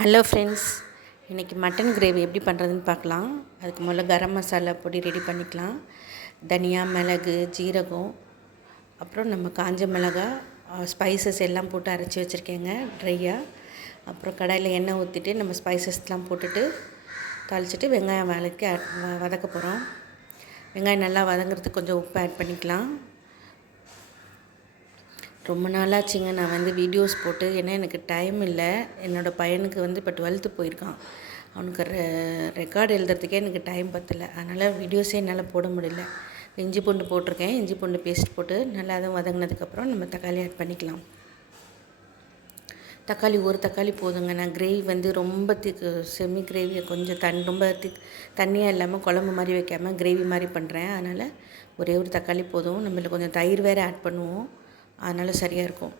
Hello friends, இன்றைக்கி mutton gravy எப்படி பண்ணுறதுன்னு பார்க்கலாம். அதுக்கு முதல்ல கரம் மசாலா பொடி ரெடி பண்ணிக்கலாம். தனியா, மிளகு, ஜீரகம், அப்புறம் நம்ம காஞ்ச மிளகா, ஸ்பைசஸ் எல்லாம் போட்டு அரைச்சி வச்சுருக்கேங்க ட்ரையாக. அப்புறம் கடாயில் எண்ணெய் ஊற்றிட்டு நம்ம ஸ்பைசஸ்லாம் போட்டுட்டு தாளிச்சிட்டு வெங்காயம் வதக்க போகிறோம். வெங்காயம் நல்லா வதங்குறதுக்கு கொஞ்சம் உப்பு ஆட் பண்ணிக்கலாம். ரொம்ப நாளாச்சுங்க நான் வீடியோஸ் போட்டு, ஏன்னா எனக்கு டைம் இல்லை. என்னோடய பையனுக்கு இப்போ 12th போயிருக்கான். அவனுக்கு ரெக்கார்டு எழுதுறதுக்கே எனக்கு டைம் பத்தலை. அதனால் வீடியோஸே என்னால் போட முடியல. இஞ்சி பூண்டு போட்டிருக்கேன். இஞ்சி பூண்டு பேஸ்ட் போட்டு நல்லா அதுவும் வதங்கினதுக்கப்புறம் நம்ம தக்காளி ஆட் பண்ணிக்கலாம். தக்காளி ஒரு தக்காளி போதுங்க. நான் கிரேவி ரொம்ப செமி கிரேவியை கொஞ்சம் ரொம்ப தண்ணியாக இல்லாமல் குழம்பு மாதிரி வைக்காமல் கிரேவி மாதிரி பண்ணுறேன். அதனால் ஒரே ஒரு தக்காளி போதும். நம்மளுக்கு கொஞ்சம் தயிர் வேறு ஆட் பண்ணுவோம், அதனால் சரியாக இருக்கும்.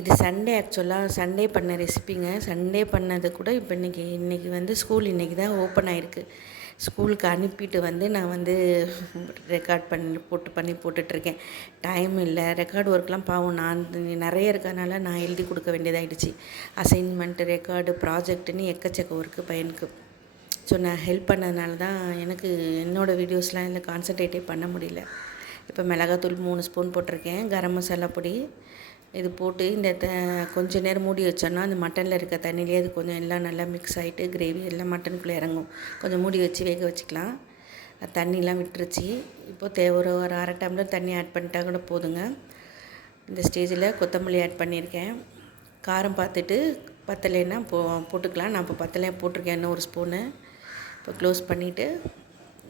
இது சண்டே பண்ண ரெசிப்பிங்க. சண்டே பண்ணது கூட இப்போ இன்றைக்கி ஸ்கூல் இன்றைக்கி தான் ஓப்பன் ஆகிருக்கு. ஸ்கூலுக்கு அனுப்பிட்டு நான் ரெக்கார்ட் போட்டுட்ருக்கேன். டைம் இல்லை. ரெக்கார்டு ஒர்க்லாம் பாவம் நான் நிறைய இருக்கிறதுனால நான் எழுதி கொடுக்க வேண்டியதாகிடுச்சு. அசைன்மெண்ட்டு, ரெக்கார்டு, ப்ராஜெக்ட்டுன்னு எக்கச்சக்க ஒர்க்கு பையனுக்கு. ஸோ நான் ஹெல்ப் பண்ணதுனால தான் எனக்கு என்னோடய வீடியோஸ்லாம் இதில் கான்சன்ட்ரேட்டே பண்ண முடியல. இப்போ மிளகாத்தூள் 3 ஸ்பூன் போட்டிருக்கேன். கரம் மசாலா பொடி இது போட்டு கொஞ்ச நேரம் மூடி வச்சோன்னா அந்த மட்டனில் இருக்க தண்ணியிலே அது கொஞ்சம் எல்லாம் நல்லா மிக்ஸ் ஆகிட்டு கிரேவி எல்லாம் மட்டனுக்குள்ளே இறங்கும். கொஞ்சம் மூடி வச்சு வேக வச்சுக்கலாம். தண்ணிலாம் விட்டுருச்சு. இப்போது ஒரு அரை டம்ளர் தண்ணி ஆட் பண்ணிட்டா கூட போதுங்க. இந்த ஸ்டேஜில் கொத்தமல்லி ஆட் பண்ணியிருக்கேன். காரம் பார்த்துட்டு பத்தலைன்னா போட்டுக்கலாம். நான் இப்போ பத்தலையாக போட்டிருக்கேன் இன்னும் 1 ஸ்பூனு. இப்போ க்ளோஸ் பண்ணிவிட்டு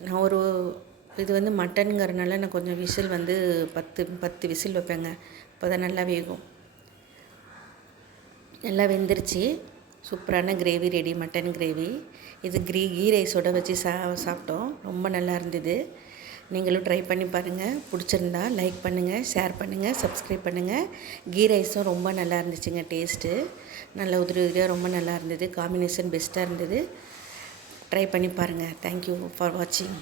நான் இது மட்டனுங்கிறதுனால நான் கொஞ்சம் விசில் 10 விசில் வைப்பேங்க. அப்போ தான் நல்லா வேகும். நல்லா வெந்துருச்சு. சூப்பரான கிரேவி ரெடி, மட்டன் கிரேவி. இது கீ ரைஸோடு வச்சு சாப்பிட்டோம். ரொம்ப நல்லா இருந்தது. நீங்களும் ட்ரை பண்ணி பாருங்கள். பிடிச்சிருந்தா லைக் பண்ணுங்கள், ஷேர் பண்ணுங்கள், சப்ஸ்கிரைப் பண்ணுங்கள். கீ ரைஸும் ரொம்ப நல்லா இருந்துச்சுங்க. டேஸ்ட்டு நல்லா உதிரியாக ரொம்ப நல்லா இருந்தது. காம்பினேஷன் பெஸ்ட்டாக இருந்தது. ட்ரை பண்ணி பாருங்கள். தேங்க்யூ ஃபார் வாட்சிங்.